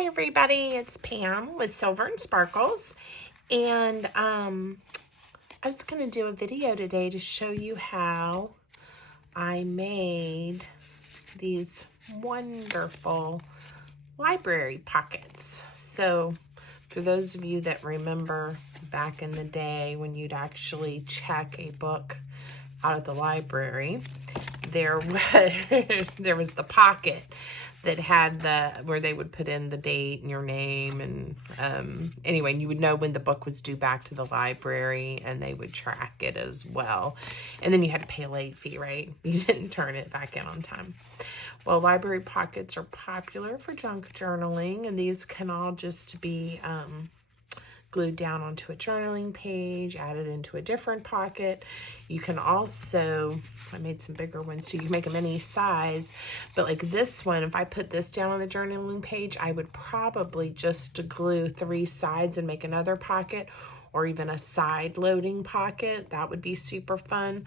Hi everybody, it's Pam with Silver and Sparkles, and I was going to do a video today to show you how I made these wonderful library pockets. So for those of you that remember back in the day when you'd actually check a book out at the library, there was the pocket that had where they would put in the date and your name, and anyway, you would know when the book was due back to the library, and they would track it as well. And then you had to pay a late fee, right? You didn't turn it back in on time. Well, library pockets are popular for junk journaling, and these can all just be glued down onto a journaling page, added into a different pocket. You can also, I made some bigger ones too, you can make them any size, but like this one, if I put this down on the journaling page, I would probably just glue 3 sides and make another pocket, or even a side loading pocket. That would be super fun.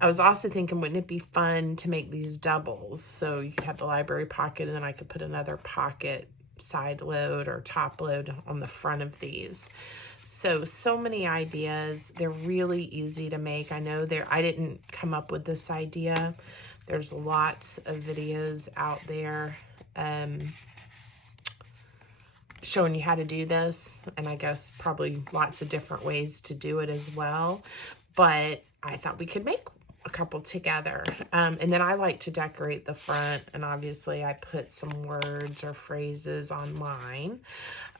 I was also thinking, wouldn't it be fun to make these doubles? So you could have the library pocket, and then I could put another pocket side load or top load on the front of these. So many ideas. They're really easy to make. I know I didn't come up with this idea. There's lots of videos out there showing you how to do this, and I guess probably lots of different ways to do it as well. But I thought we could make a couple together. And then I like to decorate the front, and obviously I put some words or phrases on mine.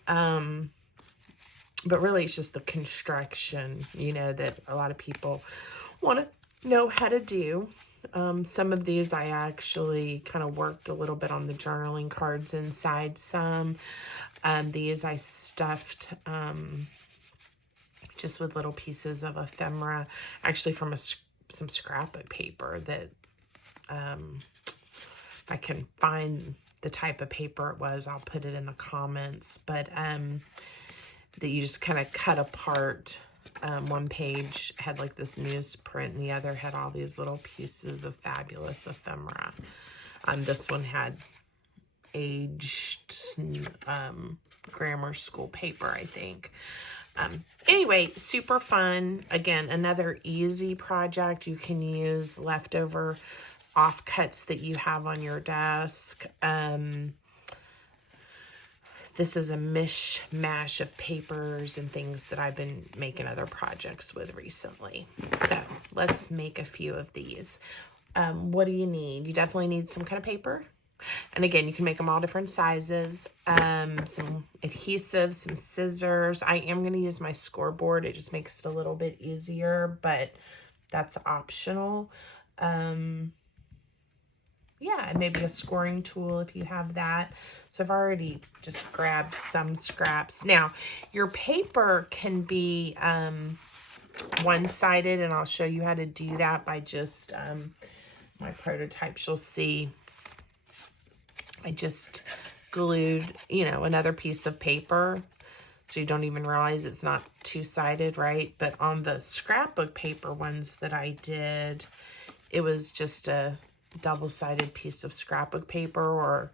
But really it's just the construction, that a lot of people want to know how to do. Some of these I actually kind of worked a little bit on the journaling cards inside some. These I stuffed just with little pieces of ephemera, actually from some scrapbook paper that if I can find the type of paper it was, I'll put it in the comments. But that you just kind of cut apart. One page had like this newsprint, and the other had all these little pieces of fabulous ephemera. This one had aged grammar school paper, I think. Anyway, super fun. Again, another easy project. You can use leftover offcuts that you have on your desk. This is a mishmash of papers and things that I've been making other projects with recently. So let's make a few of these. What do you need? You definitely need some kind of paper. And again, you can make them all different sizes. Some adhesive, some scissors. I am going to use my scoreboard. It just makes it a little bit easier, but that's optional. Yeah, and maybe a scoring tool if you have that. So I've already just grabbed some scraps. Now, your paper can be one-sided, and I'll show you how to do that by just my prototypes. You'll see I just glued, another piece of paper, so you don't even realize it's not two-sided, right? But on the scrapbook paper ones that I did, it was just a double-sided piece of scrapbook paper, or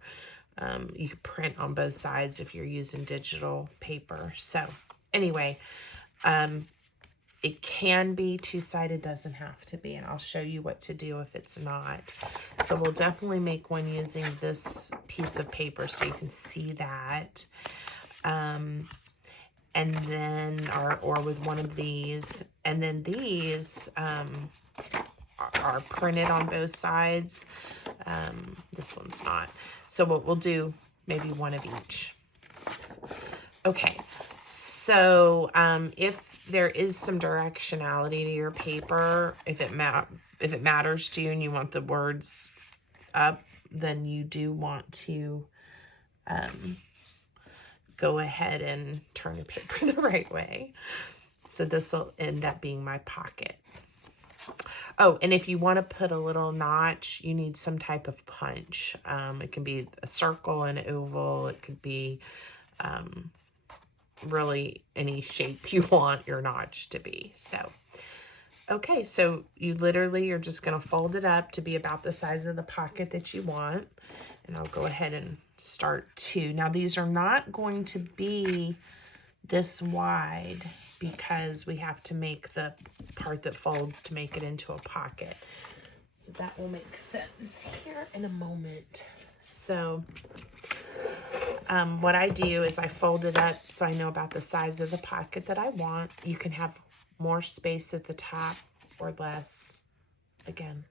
you could print on both sides if you're using digital paper. So anyway, it can be two-sided, doesn't have to be, and I'll show you what to do if it's not. So we'll definitely make one using this piece of paper so you can see that. And then, or with one of these. And then these are printed on both sides. This one's not. So we'll do maybe one of each. Okay, so if there is some directionality to your paper, if it matters to you and you want the words up, then you do want to go ahead and turn your paper the right way. So this will end up being my pocket. Oh, and if you want to put a little notch, you need some type of punch. It can be a circle, an oval. It could be really any shape you want your notch to be. So, okay, so you're just going to fold it up to be about the size of the pocket that you want. And I'll go ahead and start two. Now these are not going to be this wide because we have to make the part that folds to make it into a pocket. So that will make sense here in a moment. So what I do is I fold it up so I know about the size of the pocket that I want. You can have more space at the top or less. Again,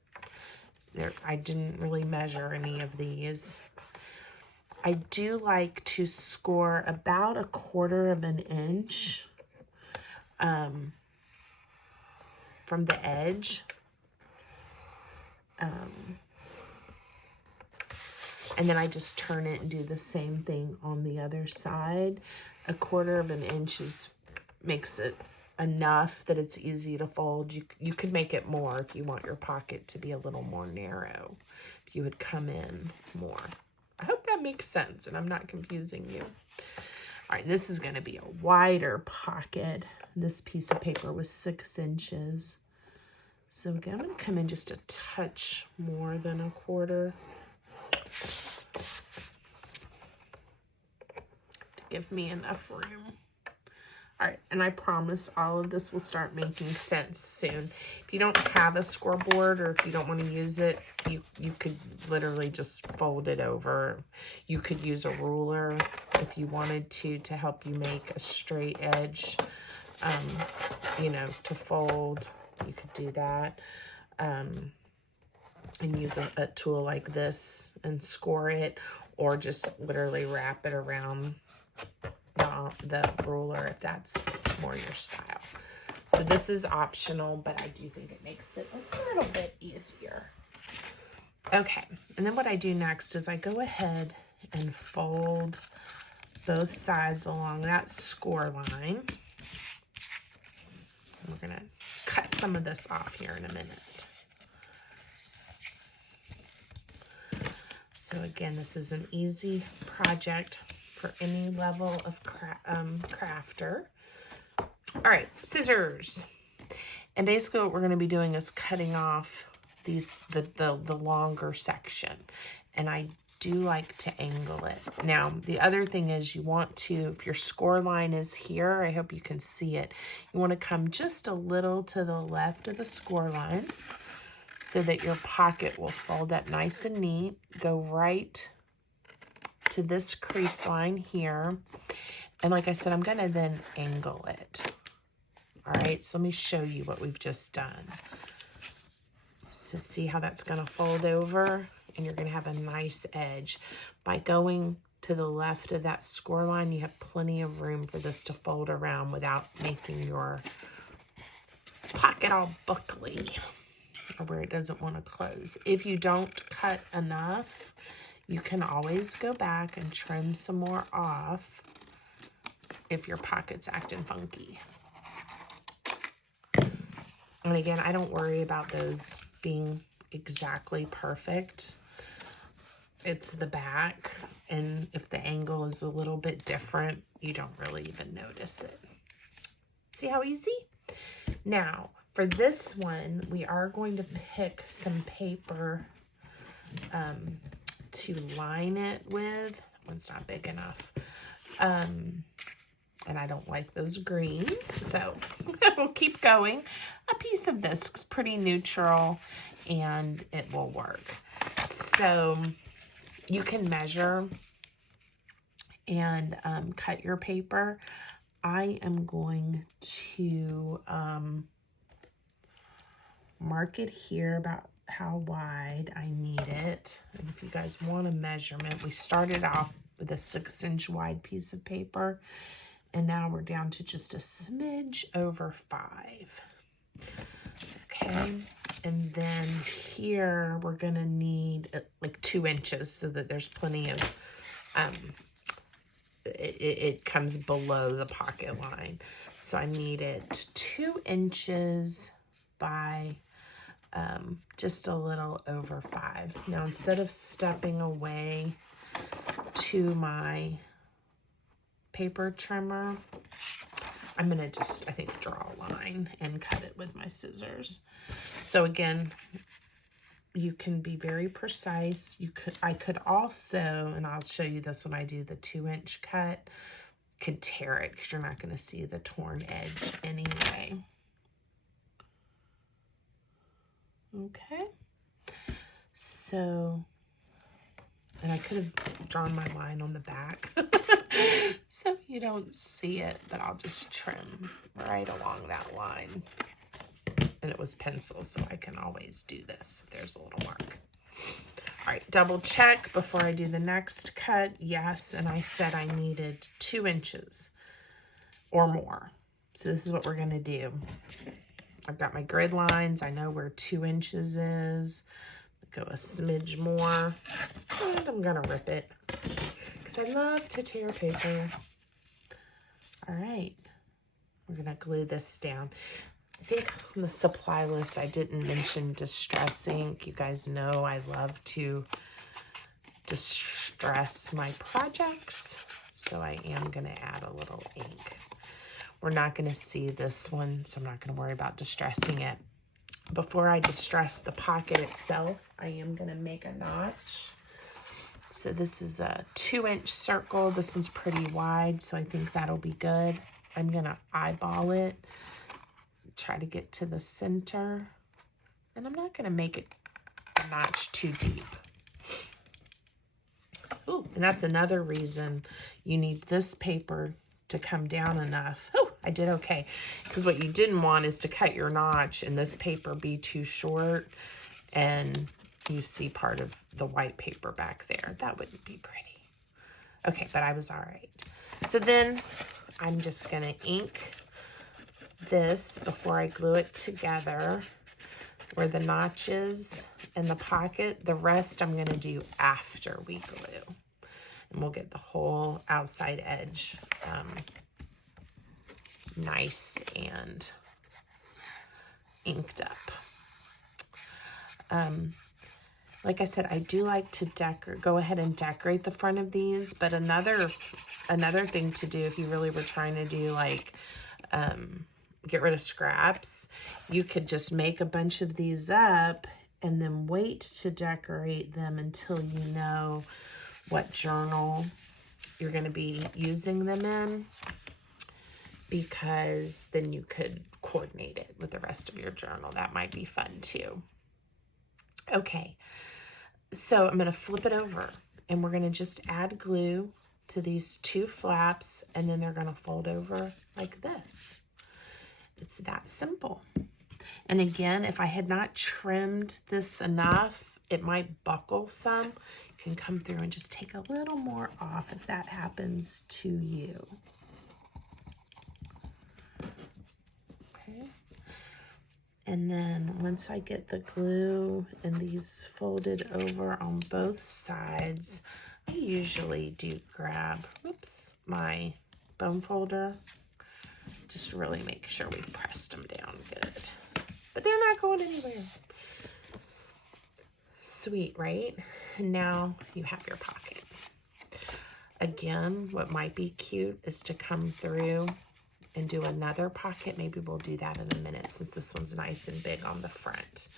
I didn't really measure any of these. I do like to score about 1/4 of an inch from the edge. And then I just turn it and do the same thing on the other side. 1/4 of an inch makes it enough that it's easy to fold. You could make it more if you want your pocket to be a little more narrow. If you would come in more. I hope that makes sense and I'm not confusing you. All right, this is going to be a wider pocket. This piece of paper was 6 inches. So again, I'm going to come in just a touch more than 1/4 to give me enough room. All right, and I promise all of this will start making sense soon. If you don't have a scoreboard or if you don't want to use it, you could literally just fold it over. You could use a ruler if you wanted to help you make a straight edge, you know, to fold. You could do that. And use a tool like this and score it, or just literally wrap it around the ruler if that's more your style. So this is optional, but I do think it makes it a little bit easier. Okay, and then what I do next is I go ahead and fold both sides along that score line. We're gonna cut some of this off here in a minute. So again, this is an easy project for any level of crafter. All right, scissors. And basically what we're going to be doing is cutting off the longer section. And I do like to angle it. Now, the other thing is you want to, if your score line is here, I hope you can see it, you want to come just a little to the left of the score line so that your pocket will fold up nice and neat. Go right to this crease line here. And like I said, I'm going to then angle it. All right, so let me show you what we've just done. So see how that's going to fold over? And you're going to have a nice edge. By going to the left of that score line, you have plenty of room for this to fold around without making your pocket all buckly or where it doesn't want to close. If you don't cut enough, you can always go back and trim some more off if your pocket's acting funky. And again, I don't worry about those being exactly perfect. It's the back, and if the angle is a little bit different, you don't really even notice it. See how easy? Now, for this one, we are going to pick some paper to line it with. That one's not big enough. And I don't like those greens, so we'll keep going. A piece of this is pretty neutral, and it will work. So you can measure and cut your paper. I am going to mark it here about how wide I need it. And if you guys want a measurement, we started off with a 6-inch wide piece of paper, and now we're down to just a smidge over 5. Okay, and then here we're gonna need like 2 inches so that there's plenty of, it comes below the pocket line. So I need it 2 inches by just a little over 5. Now, instead of stepping away to my paper trimmer, I'm gonna just, I think, draw a line and cut it with my scissors. So again, you can be very precise. I could also, and I'll show you this when I do the 2-inch cut, could tear it because you're not going to see the torn edge anyway. Okay. So, and I could have drawn my line on the back so you don't see it, but I'll just trim right along that line. And it was pencil, so I can always do this if there's a little mark. All right, double check before I do the next cut. Yes, and I said I needed 2 inches or more. So this is what we're gonna do. I've got my grid lines. I know where 2 inches is. Go a smidge more, and I'm gonna rip it because I love to tear paper. All right, we're gonna glue this down. I think on the supply list I didn't mention distress ink. You guys know I love to distress my projects, so I am gonna add a little ink. We're not gonna see this one, so I'm not gonna worry about distressing it. Before I distress the pocket itself, I am gonna make a notch. So this is a 2-inch circle. This one's pretty wide, so I think that'll be good. I'm gonna eyeball it, try to get to the center, and I'm not gonna make it a notch too deep. Ooh, and that's another reason you need this paper to come down enough. Oh, I did okay. Because what you didn't want is to cut your notch and this paper be too short and you see part of the white paper back there. That wouldn't be pretty. Okay, but I was all right. So then I'm just gonna ink this before I glue it together where the notch is in the pocket. The rest I'm gonna do after we glue. And we'll get the whole outside edge nice and inked up. Like I said, I do like to go ahead and decorate the front of these, but another thing to do if you really were trying to do like get rid of scraps, you could just make a bunch of these up and then wait to decorate them until you know what journal you're going to be using them in, because then you could coordinate it with the rest of your journal. That might be fun too. Okay, so I'm going to flip it over and we're going to just add glue to these 2 flaps, and then they're going to fold over like this. It's that simple. And again, if I had not trimmed this enough, it might buckle some. You can come through and just take a little more off if that happens to you. Okay. And then once I get the glue and these folded over on both sides, I usually do grab, my bone folder. Just really make sure we've pressed them down good. But they're not going anywhere. Sweet, right? And now you have your pocket. Again, what might be cute is to come through and do another pocket. Maybe we'll do that in a minute since this one's nice and big on the front.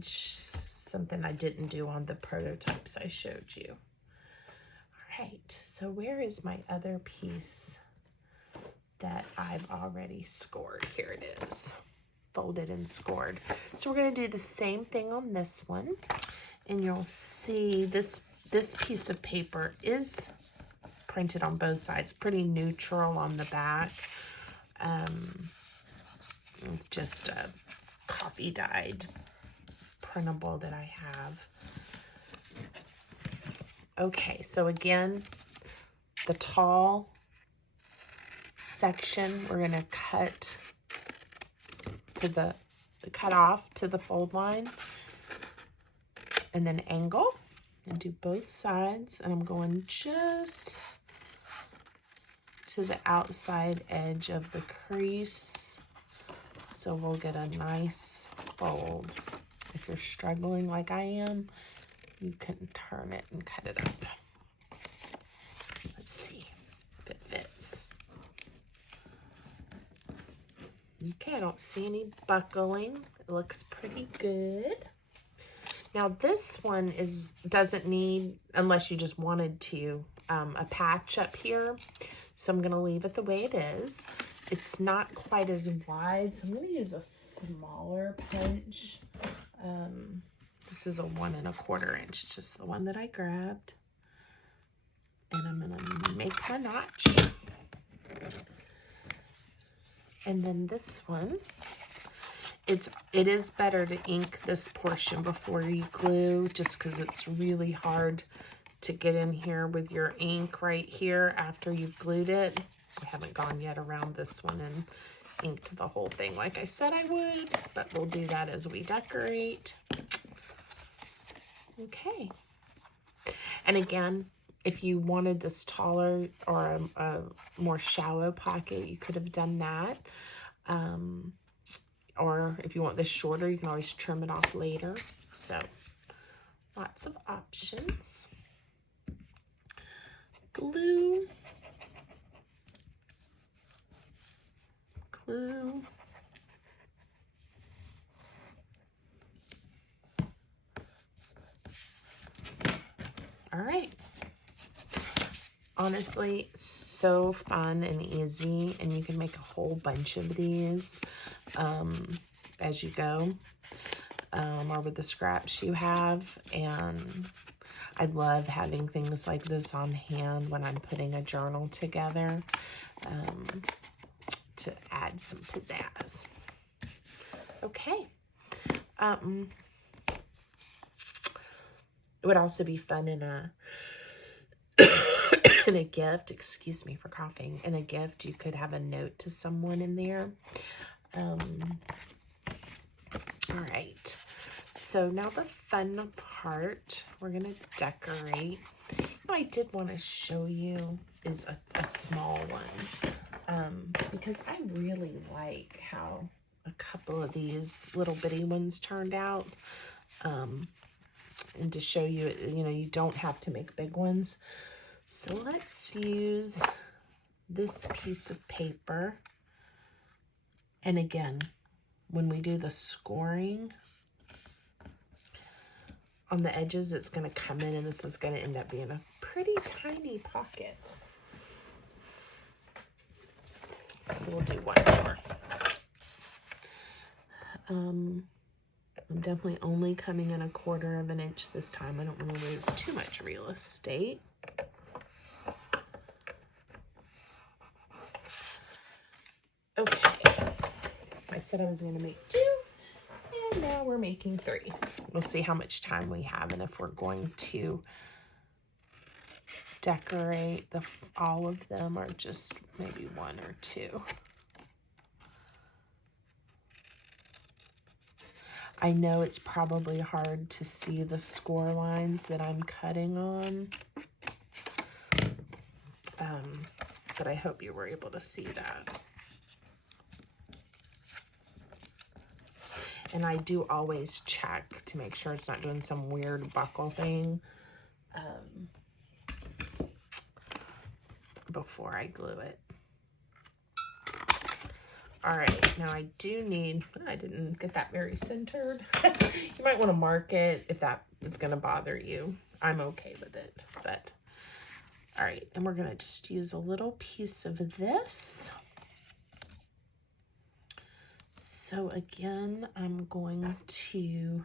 Something I didn't do on the prototypes I showed you. All right, so where is my other piece that I've already scored? Here it is, folded and scored. So we're going to do the same thing on this one, and you'll see this piece of paper is printed on both sides, pretty neutral on the back. Just a copy dyed printable that I have. Okay, so again, the tall section we're going to cut off to the fold line and then angle and do both sides, and I'm going just to the outside edge of the crease, so we'll get a nice fold. If you're struggling like I am, you can turn it and cut it up. Let's see if it fits. Okay, I don't see any buckling. It looks pretty good. Now this one doesn't need, unless you just wanted to, a patch up here. So I'm going to leave it the way it is. It's not quite as wide, so I'm going to use a smaller punch. This is a 1 1/4 inch. It's just the one that I grabbed. And I'm going to make my notch. And then this one, it is better to ink this portion before you glue, just because it's really hard to get in here with your ink right here after you've glued it. I haven't gone yet around this one and inked the whole thing like I said I would, but we'll do that as we decorate. Okay. And again, if you wanted this taller or a more shallow pocket, you could have done that. Or if you want this shorter, you can always trim it off later. So, lots of options. Glue. Glue. All right. Honestly, so fun and easy, and you can make a whole bunch of these as you go, or with the scraps you have. And I love having things like this on hand when I'm putting a journal together, to add some pizzazz. Okay. It would also be fun in a in a gift, excuse me for coughing, in a gift, you could have a note to someone in there. All right, so now the fun part, we're going to decorate. What I did want to show you is a small one, because I really like how a couple of these little bitty ones turned out. And to show you, you know, you don't have to make big ones. So let's use this piece of paper. And again, when we do the scoring on the edges, it's going to come in, and this is going to end up being a pretty tiny pocket. So we'll do one more. I'm definitely only coming in 1/4 inch this time. I don't want to lose too much real estate. Okay, I said I was going to make 2, and now we're making 3. We'll see how much time we have and if we're going to decorate all of them or just maybe 1 or 2. I know it's probably hard to see the score lines that I'm cutting on, but I hope you were able to see that. And I do always check to make sure it's not doing some weird buckle thing before I glue it. All right, now I do need, I didn't get that very centered. You might want to mark it if that is going to bother you. I'm okay with it, but all right. And we're going to just use a little piece of this. So again, I'm going to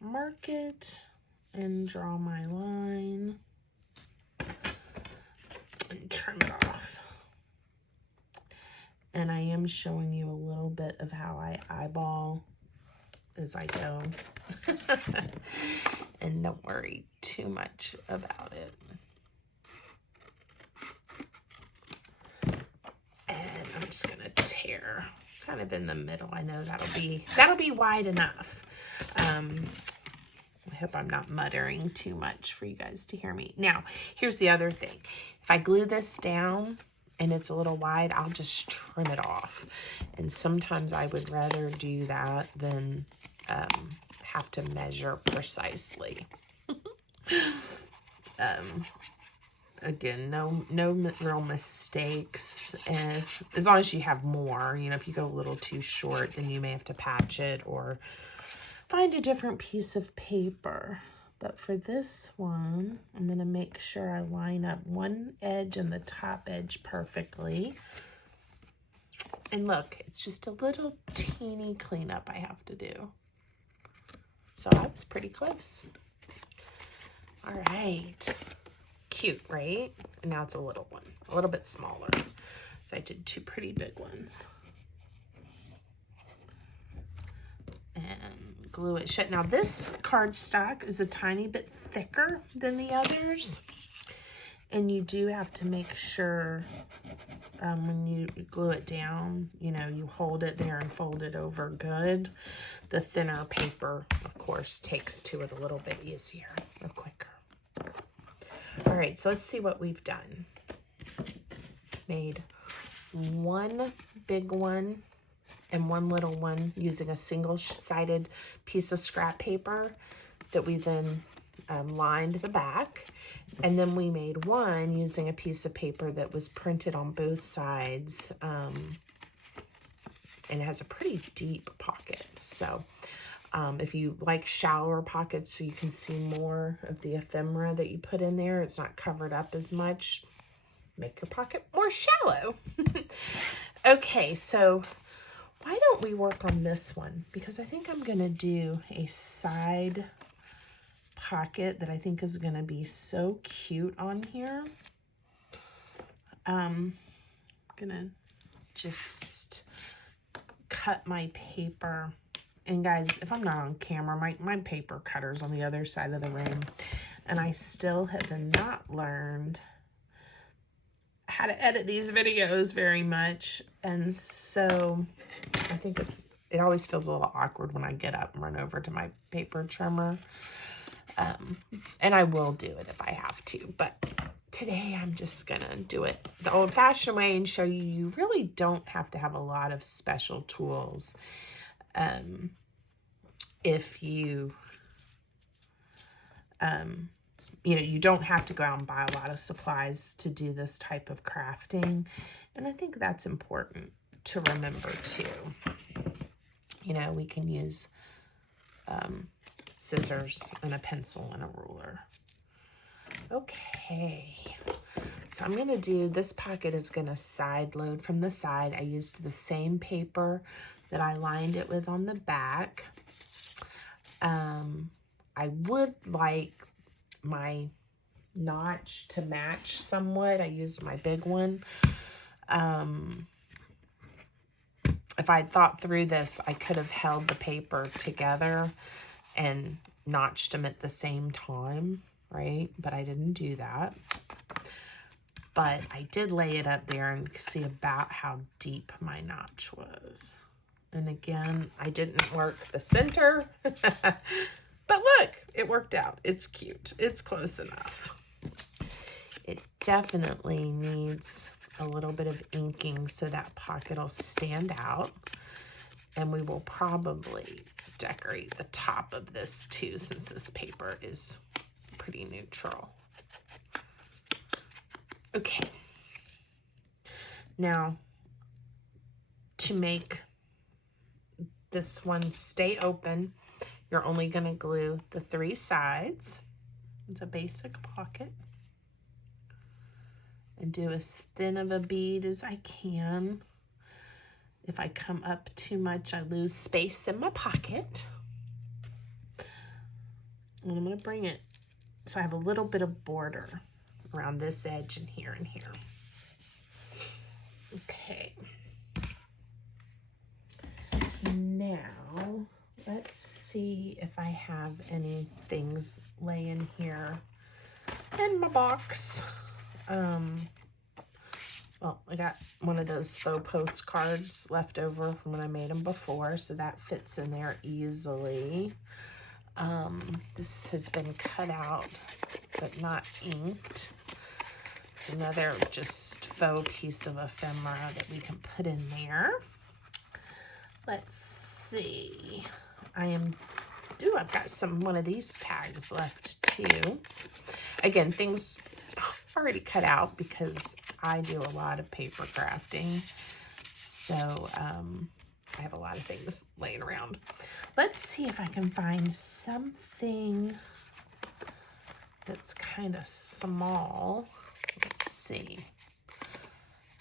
mark it and draw my line. And trim it off. And I am showing you a little bit of how I eyeball as I go. And don't worry too much about it. And I'm just gonna tear kind of in the middle. I know that'll be wide enough. I hope I'm not muttering too much for you guys to hear me. Now, here's the other thing. If I glue this down and it's a little wide, I'll just trim it off. And sometimes I would rather do that than have to measure precisely. again, no real mistakes. And as long as you have more, you know, if you go a little too short, then you may have to patch it or find a different piece of paper. But for this one, I'm going to make sure I line up one edge and the top edge perfectly. And look, it's just a little teeny cleanup I have to do. So I was pretty close. All right. Cute, right? And now it's a little one, a little bit smaller. So I did two pretty big ones. And glue it shut. Now this cardstock is a tiny bit thicker than the others. And you do have to make sure when you glue it down, you know, you hold it there and fold it over good. The thinner paper, of course, takes to it a little bit easier or quicker. All right, so let's see what we've done. Made one big one and one little one using a single-sided piece of scrap paper that we then lined the back. And then we made one using a piece of paper that was printed on both sides. And it has a pretty deep pocket. So if you like shallower pockets so you can see more of the ephemera that you put in there, it's not covered up as much, make your pocket more shallow. Okay, so why don't we work on this one? Because I think I'm going to do a side pocket that I think is going to be so cute on here. I'm going to just cut my paper. And guys, if I'm not on camera, my paper cutter's on the other side of the room. And I still have not learned how to edit these videos very much. And so I think it always feels a little awkward when I get up and run over to my paper trimmer. And I will do it if I have to, but today I'm just gonna do it the old-fashioned way and show you you really don't have to have a lot of special tools if you you know, you don't have to go out and buy a lot of supplies to do this type of crafting. And I think that's important to remember too. You know, we can use scissors and a pencil and a ruler. Okay, so I'm gonna do, this pocket is gonna side load from the side. I used the same paper that I lined it with on the back. I would like my notch to match somewhat. I used my big one. If I thought through this, I could have held the paper together and notched them at the same time, right? But I didn't do that. But I did lay it up there and see about how deep my notch was. And again, I didn't work the center, but look, it worked out. It's cute. It's close enough. It definitely needs a little bit of inking so that pocket will stand out. And we will probably decorate the top of this too, since this paper is pretty neutral. Okay. Now, to make this one stay open, you're only going to glue the 3 sides. It's a basic pocket. And do as thin of a bead as I can. If I come up too much, I lose space in my pocket. And I'm going to bring it so I have a little bit of border around this edge and here and here. Okay. Now, let's see if I have any things laying here in my box. Well, I got one of those faux postcards left over from when I made them before, so that fits in there easily. This has been cut out, but not inked. It's another just faux piece of ephemera that we can put in there. Let's see. I've got one of these tags left too. Again, things already cut out because I do a lot of paper crafting. So I have a lot of things laying around. Let's see if I can find something that's kind of small. Let's see.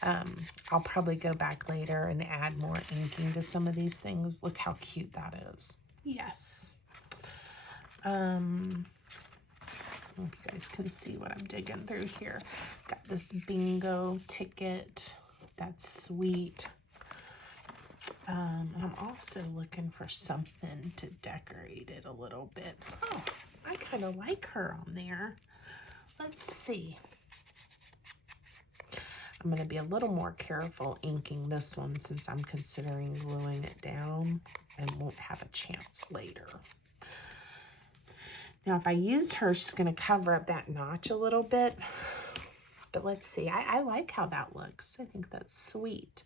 I'll probably go back later and add more inking to some of these things. Look how cute that is. Yes. I hope you guys can see what I'm digging through here. Got this bingo ticket. That's sweet. I'm also looking for something to decorate it a little bit. Oh, I kind of like her on there. Let's see. I'm going to be a little more careful inking this one since I'm considering gluing it down and won't have a chance later. Now, if I use her, she's going to cover up that notch a little bit. But let's see. I like how that looks. I think that's sweet.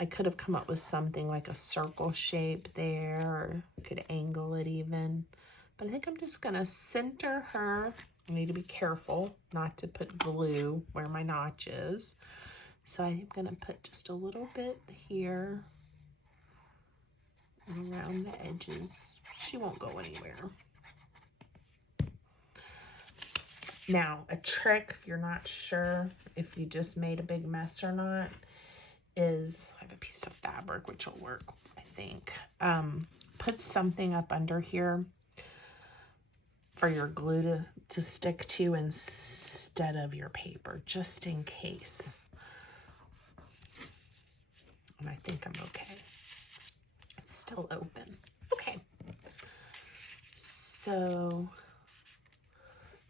I could have come up with something like a circle shape there, or could angle it even. But I think I'm just going to center her. I need to be careful not to put glue where my notch is. So I'm going to put just a little bit here around the edges. She won't go anywhere. Now, a trick, if you're not sure if you just made a big mess or not, is I have a piece of fabric which will work, I think. Put something up under here for your glue to stick to instead of your paper, just in case. And I think I'm okay. It's still open. Okay. So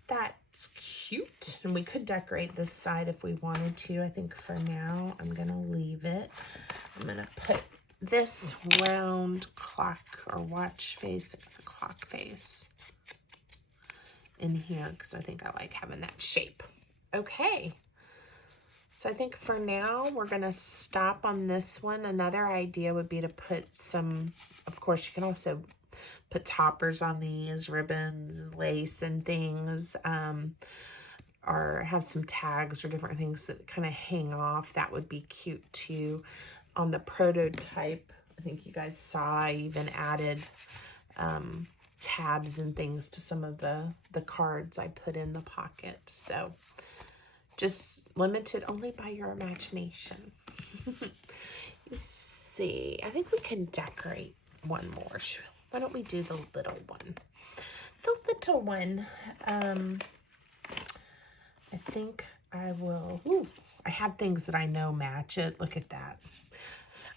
that's cute. And we could decorate this side if we wanted to. I think for now, I'm going to leave it. I'm going to put this round clock or watch face. It's a clock face in here because I think I like having that shape. Okay. So I think for now, we're going to stop on this one. Another idea would be to put some, of course, you can also put toppers on these, ribbons, lace, and things, or have some tags or different things that kind of hang off. That would be cute too. On the prototype, I think you guys saw, I even added tabs and things to some of the cards I put in the pocket. So just limited only by your imagination. You see, I think we can decorate one more. Why don't we do the little one? The little one, I think I will, I have things that I know match it. Look at that.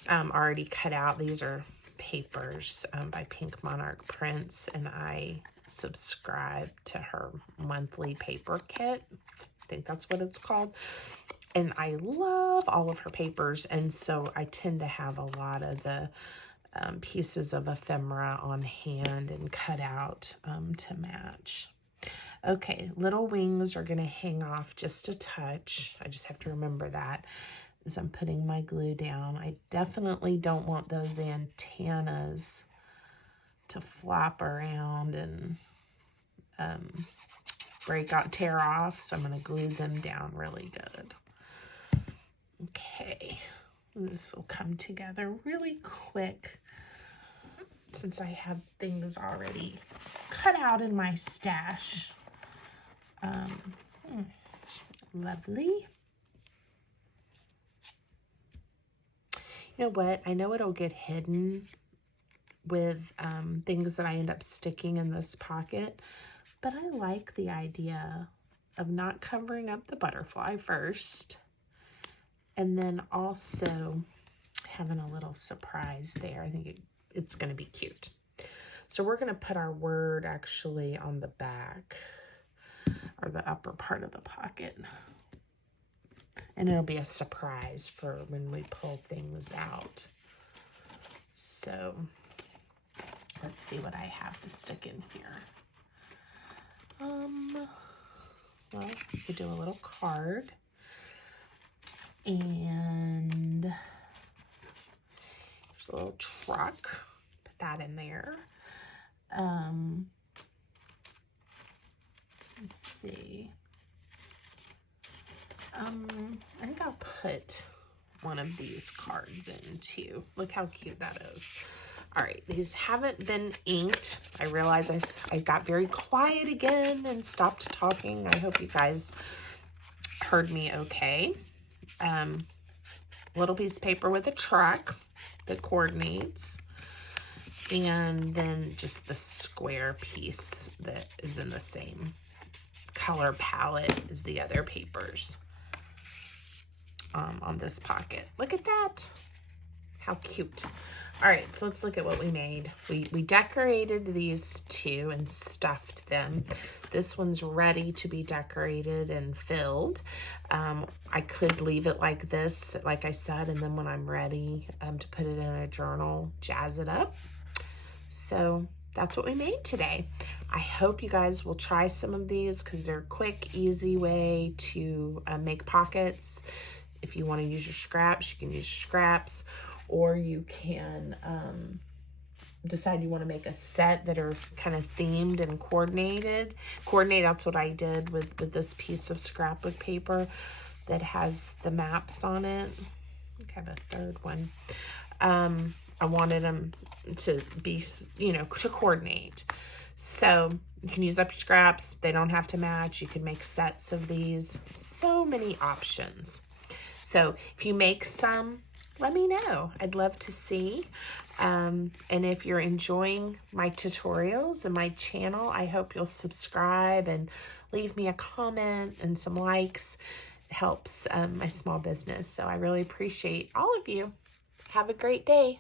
Already cut out. These are papers by Pink Monarch Prints, and I subscribe to her monthly paper kit. I think that's what it's called. And I love all of her papers, and so I tend to have a lot of the pieces of ephemera on hand and cut out to match. Okay, little wings are going to hang off just a touch. I just have to remember that as I'm putting my glue down. I definitely don't want those antennas to flop around and tear off, so I'm going to glue them down really good. Okay, this will come together really quick since I have things already cut out in my stash. Lovely. You know what? I know it'll get hidden with things that I end up sticking in this pocket, but I like the idea of not covering up the butterfly first, and then also having a little surprise there. I think it's going to be cute. So we're going to put our word actually on the back or the upper part of the pocket. And it'll be a surprise for when we pull things out. So let's see what I have to stick in here. Well, we could do a little card. And there's a little truck. Put that in there. Let's see. I think I'll put one of these cards in too. Look how cute that is. All right, these haven't been inked. I realize I got very quiet again and stopped talking. I hope you guys heard me okay. Little piece of paper with a truck that coordinates. And then just the square piece that is in the same color palette as the other papers on this pocket. Look at that. How cute. All right, so let's look at what we made. We decorated these two and stuffed them. This one's ready to be decorated and filled. I could leave it like this, like I said, and then when I'm ready to put it in a journal, jazz it up. So that's what we made today. I hope you guys will try some of these because they're a quick, easy way to make pockets. If you want to use your scraps, you can use your scraps, or you can decide you want to make a set that are kind of themed and coordinated. That's what I did with this piece of scrapbook paper that has the maps on it. I think I have a third one. I wanted them to be, to coordinate. So you can use up your scraps. They don't have to match. You can make sets of these. So many options. So if you make some, let me know. I'd love to see. And if you're enjoying my tutorials and my channel, I hope you'll subscribe and leave me a comment and some likes. It helps my small business. So I really appreciate all of you. Have a great day.